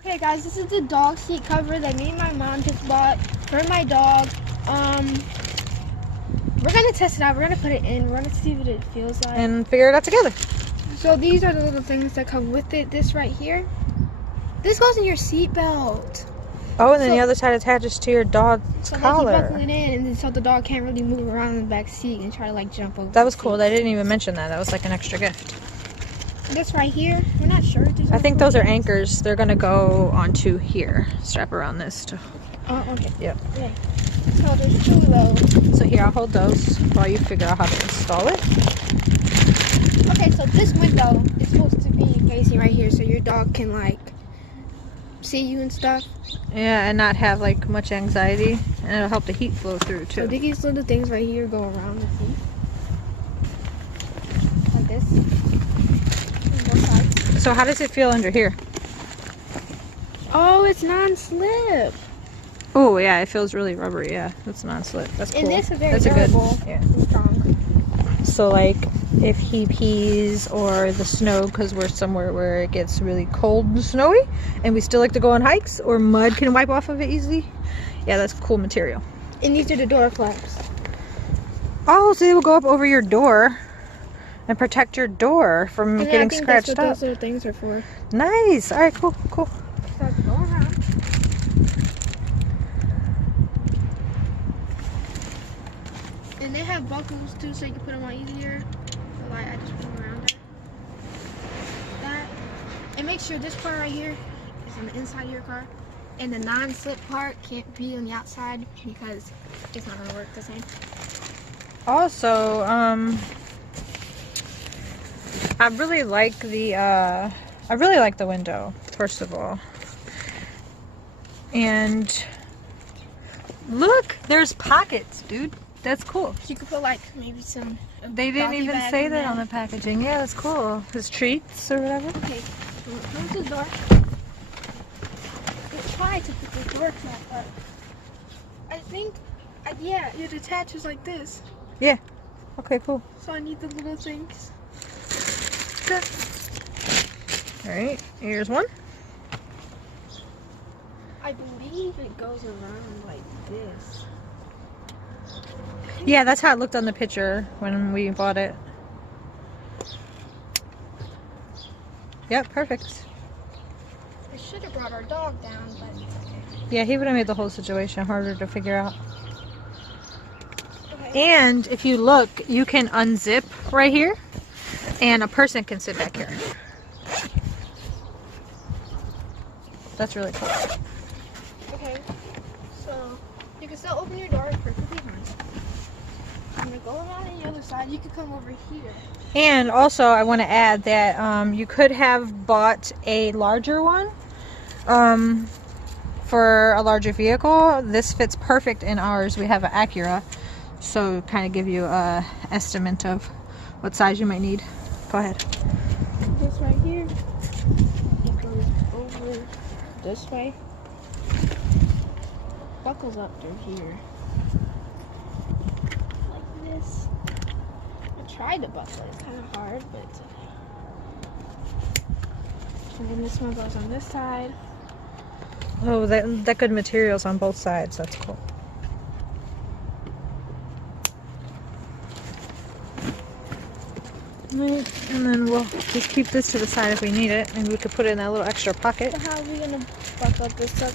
Okay guys, this is the dog seat cover that me and my mom just bought for my dog. We're gonna test it out. We're gonna put it in. We're gonna see what it feels like and figure it out together. So these are the little things that come with it. This right here, this goes in your seat belt. Oh, and then the other side attaches to your dog's collar. You buckle it in, and then so the dog can't really move around in the back seat and try to like jump over. That was cool. I didn't even mention that. That was like an extra gift. This right here, we're not sure. I think those are anchors. They're gonna go onto here. Strap around this too. Oh, okay. Yep. Okay. So there's two of those. So here, I'll hold those while you figure out how to install it. Okay, so this window is supposed to be facing right here, so your dog can like see you and stuff. Yeah, and not have like much anxiety, and it'll help the heat flow through too. So these little things right here go around the seat, like this. On both sides. So how does it feel under here? Oh, it's non-slip. Oh yeah, it feels really rubbery. Yeah, it's non-slip. That's cool. And this is very That's durable. a good. Yeah. And strong. So like if he pees or the snow, because we're somewhere where it gets really cold and snowy, and we still like to go on hikes, or mud can wipe off of it easily. Yeah, that's cool material. And these are the door flaps. Oh, so they will go up over your door and protect your door from And getting I think scratched that's what up. those little things are for. Nice. All right, cool, cool. So I can go around. And they have buckles too, so you can put them on easier. So like I just put them around that. And make sure this part right here is on the inside of your car. And the non-slip part can't be on the outside because it's not gonna work the same. Also, I really like the window, first of all. And look, there's pockets, dude. That's cool. So you could put like maybe some. They didn't even say that on the packaging. Yeah, that's cool. His treats or whatever. Okay, so close the door. Let's try to put the door flap up. I think, yeah, it attaches like this. Yeah. Okay, cool. So I need the little things. All right, here's one. I believe it goes around like this. Yeah, that's how it looked on the picture when we bought it. Yep, perfect. I should have brought our dog down, but it's okay. Yeah, he would have made the whole situation harder to figure out. Okay. And if you look, you can unzip right here, and a person can sit back here. That's really cool. Okay, so you can still open your door, it's perfectly fine. I'm gonna go around on the other side. You could come over here. And also, I want to add that you could have bought a larger one for a larger vehicle. This fits perfect in ours. We have an Acura, so kind of give you a estimate of what size you might need. Go ahead. This right here, it goes over this way. Buckles up through here. Like this. I tried to buckle it. It's kind of hard, but it's okay. And then this one goes on this side. Oh, that good materials on both sides. That's cool. Right, and then we'll just keep this to the side if we need it. Maybe we could put it in that little extra pocket. So how are we gonna buckle up this stuff?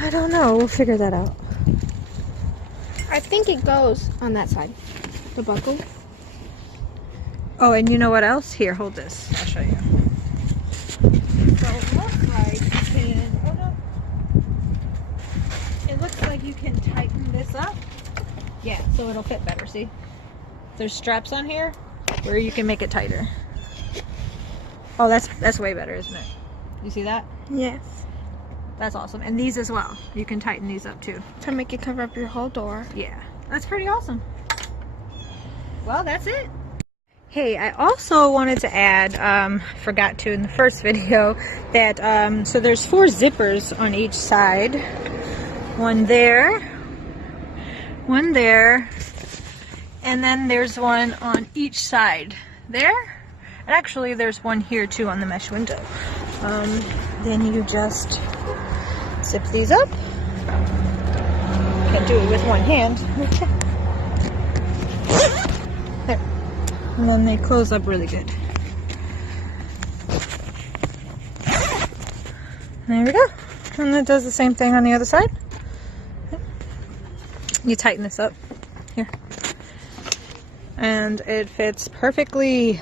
I don't know. We'll figure that out. I think it goes on that side. The buckle. Oh, and you know what else? Here, hold this. I'll show you. So it looks like you can. Oh no. It looks like you can tighten this up. Yeah, so it'll fit better. See? There's straps on here where you can make it tighter. Oh, that's way better, isn't it? You see that? Yes. That's awesome. And these as well. You can tighten these up too. To make it cover up your whole door. Yeah, that's pretty awesome. Well, that's it. Hey, I also wanted to add, forgot to in the first video, that so there's 4 zippers on each side. One there, and then there's one on each side there. And actually there's one here too on the mesh window. Then you just zip these up. Can't do it with one hand. There. And then they close up really good. There we go. And it does the same thing on the other side. You tighten this up here. And it fits perfectly.